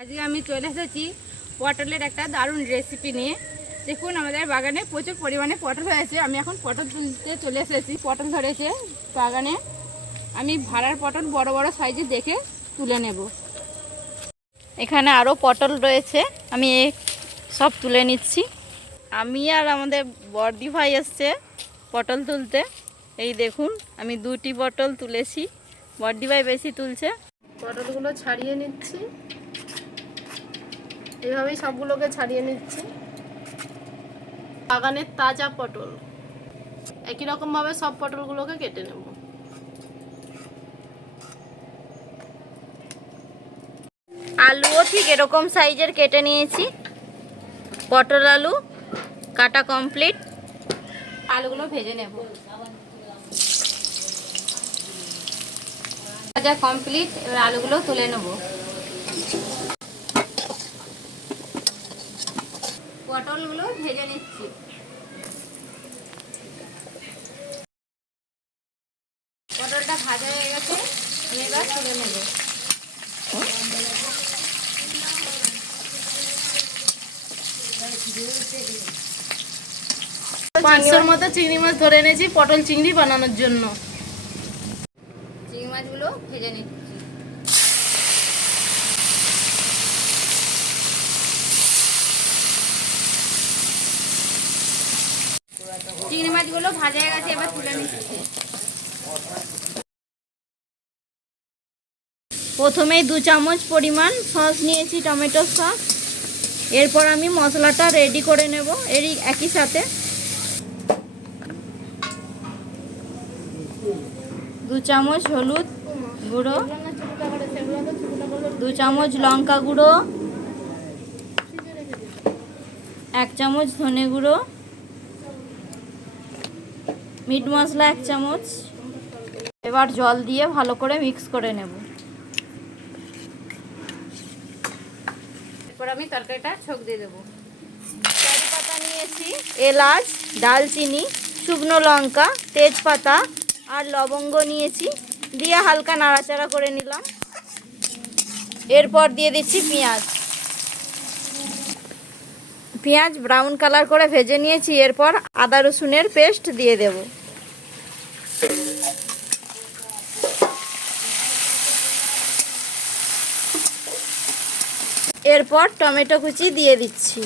আজকে আমি চলে এসেছি পটলের একটা দারুণ রেসিপি নিয়ে। দেখুন আমাদের বাগানে প্রচুর পরিমাণে পটল হয়েছে। আমি এখন পটল তুলতে চলে এসেছি। পটল ধরেছে বাগানে, আমি ভাড়ার পটল বড় বড় সাইজে দেখে তুলে নেব। এখানে আরও পটল রয়েছে, আমি সব তুলে নিচ্ছি। আমি আর আমাদের বর্দি ভাই এসছে পটল তুলতে। এই দেখুন আমি 2টি পটল তুলেছি, বর্দি ভাই বেশি তুলছে। পটলগুলো ছাড়িয়ে নিচ্ছি, এইভাবেই সবগুলোকে ছাড়িয়ে নিচ্ছি। বাগানের তাজা পটল, একই রকম ভাবে সব পটলগুলোকে কেটে নেব। আলুও ঠিক এরকম সাইজের কেটে নিয়েছি। পটল আলু কাটা কমপ্লিট। আলুগুলো ভেজে নেব। ভাজা কমপ্লিট, এবার আলুগুলো তুলে নেব। পটলগুলো ভেজে নিচ্ছি। পটলটা ভাজা হয়ে গেছে, এবার তুলে নেব। 500-র মতো চিংড়ি মাছ ধরে এনেছি পটল চিংড়ি বানানোর জন্য। চিংড়ি মাছগুলো ভেজে নিচ্ছি। চিংড়ি মাছগুলো ভাজা হয়ে গেছে, এবার তুলে নিচ্ছি। প্রথমেই 2 চামচ পরিমাণ সস নিয়েছি, টমেটো সস। এরপর আমি মশলাটা রেডি করে নেব এরই একই সাথে। 2 চামচ হলুদ গুঁড়ো, 2 চামচ লঙ্কা গুঁড়ো, 1 চামচ ধনে গুঁড়ো, মিট মশলা 1 চামচ। এবার জল দিয়ে ভালো করে মিক্স করে নেব। এরপর আমি তরকারিটা ছক দিয়ে দেবো। কারি পাতা নিয়েছি, এলাচ, দালচিনি, শুকনো লঙ্কা, তেজপাতা আর লবঙ্গ নিয়েছি, দিয়ে হালকা নাড়াচাড়া করে নিলাম। এরপর দিয়ে দিচ্ছি পেঁয়াজ। পেঁয়াজ ব্রাউন কালার করে ভেজে নিয়েছি। এরপর আদা রসুনের পেস্ট দিয়ে দেব। এরপর টমেটো কুচি দিয়ে দিচ্ছি।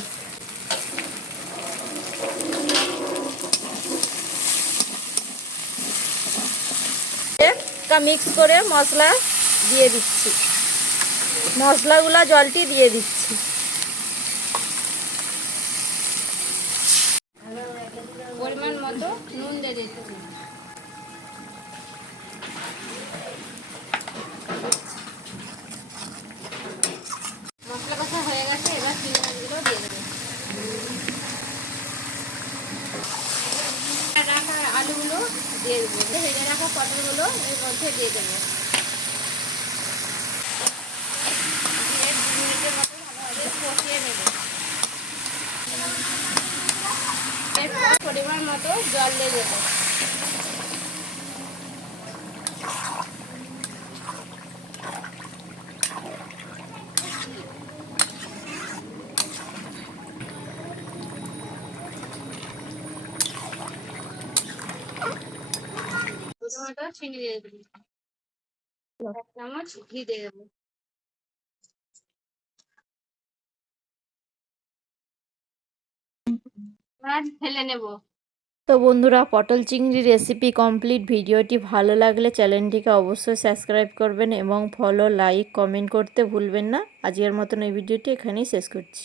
মিক্স করে মশলা দিয়ে দিচ্ছি। মশলাগুলো জলটি দিয়ে দিচ্ছি। পরিমাণ মতো নুন দিয়ে দিচ্ছি। মশলা কষা হয়ে গেছে, এবার চিংড়ি মাছগুলো দিয়ে দেবো। রাখা আলুগুলো দিয়ে দেবো, ভেজে রাখা পটলগুলো এর মধ্যে দিয়ে দেবো। দিয়ে 2 মিনিটের মতো ভালোভাবে কষিয়ে নেব। এরপর পরিমাণ মতো জল দিয়ে দেবো। টমেটো চিনি দিয়ে দেবো, 1 চামচ ঘি দিয়ে দেবো। ফেলে নেব। তো বন্ধুরা, পটল চিংড়ি রেসিপি কমপ্লিট। ভিডিওটি ভালো লাগলে চ্যানেলটিকে অবশ্যই সাবস্ক্রাইব করবেন এবং ফলো, লাইক, কমেন্ট করতে ভুলবেন না। আজকের মতন এই ভিডিওটি এখানেই শেষ করছি।